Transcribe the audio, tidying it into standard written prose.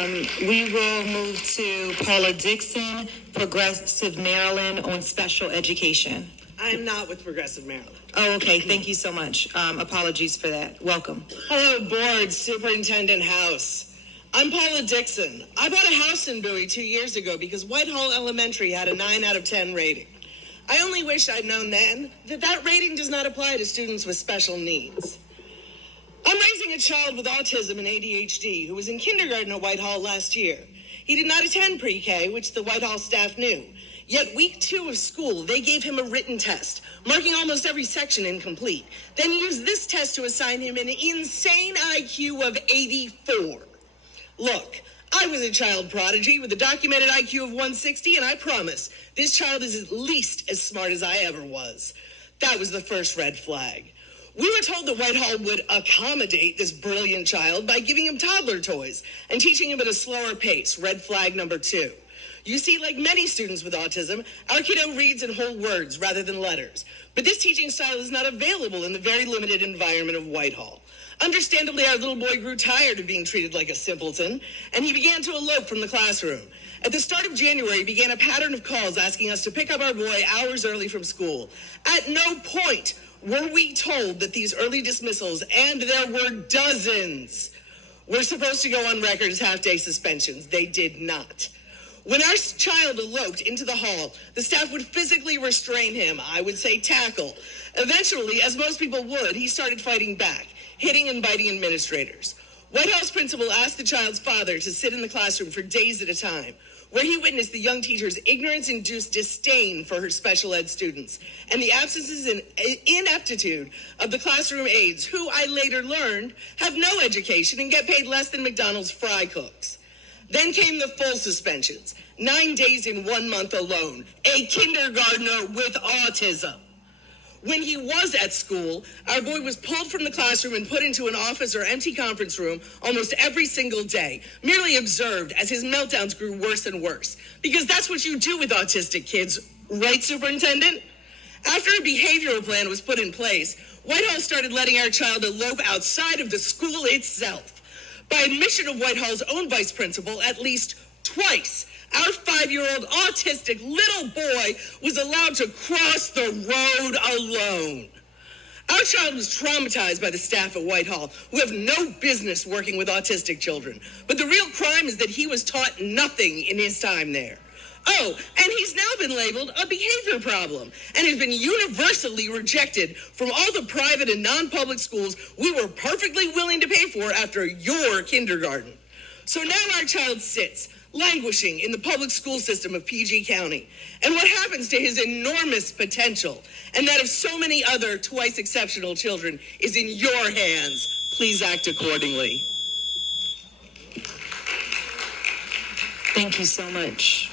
We will move to Paula Dixon, Progressive Maryland, on special education. I am not with Progressive Maryland. Oh, okay. Thank you so much. Apologies for that. Welcome. Hello, Board, Superintendent House. I'm Paula Dixon. I bought a house in Bowie 2 years ago because Whitehall Elementary had a 9 out of 10 rating. I only wish I'd known then that that rating does not apply to students with special needs. I'm raising a child with autism and ADHD who was in kindergarten at Whitehall last year. He did not attend pre-K, which the Whitehall staff knew. Yet week 2 of school, they gave him a written test, marking almost every section incomplete, then used this test to assign him an insane IQ of 84. Look, I was a child prodigy with a documented IQ of 160, and I promise this child is at least as smart as I ever was. That was the first red flag. We were told that Whitehall would accommodate this brilliant child by giving him toddler toys and teaching him at a slower pace, red flag number 2. You see, like many students with autism, our kiddo reads in whole words rather than letters. But this teaching style is not available in the very limited environment of Whitehall. Understandably, our little boy grew tired of being treated like a simpleton, and he began to elope from the classroom. At the start of January, he began a pattern of calls asking us to pick up our boy hours early from school. At no point were we told that these early dismissals, and there were dozens, were supposed to go on record as half-day suspensions. They did not. When our child eloped into the hall, the staff would physically restrain him, I would say tackle. Eventually, as most people would, he started fighting back, hitting and biting administrators. Whitehall's principal asked the child's father to sit in the classroom for days at a time, where he witnessed the young teacher's ignorance-induced disdain for her special ed students and the absences and ineptitude of the classroom aides, who I later learned have no education and get paid less than McDonald's fry cooks. Then came the full suspensions, 9 days in 1 month alone, a kindergartner with autism. When he was at school, our boy was pulled from the classroom and put into an office or empty conference room almost every single day, merely observed as his meltdowns grew worse and worse. Because that's what you do with autistic kids, right, Superintendent? After a behavioral plan was put in place, Whitehall started letting our child elope outside of the school itself. By admission of Whitehall's own vice principal, at least twice, our 5-year-old autistic little boy was allowed to cross the road alone. Our child was traumatized by the staff at Whitehall, who have no business working with autistic children. But the real crime is that he was taught nothing in his time there. Oh, and he's now been labeled a behavior problem and has been universally rejected from all the private and non-public schools we were perfectly willing to pay for after your kindergarten. So now our child sits, languishing in the public school system of PG County. And what happens to his enormous potential and that of so many other twice exceptional children is in your hands. Please act accordingly. Thank you so much.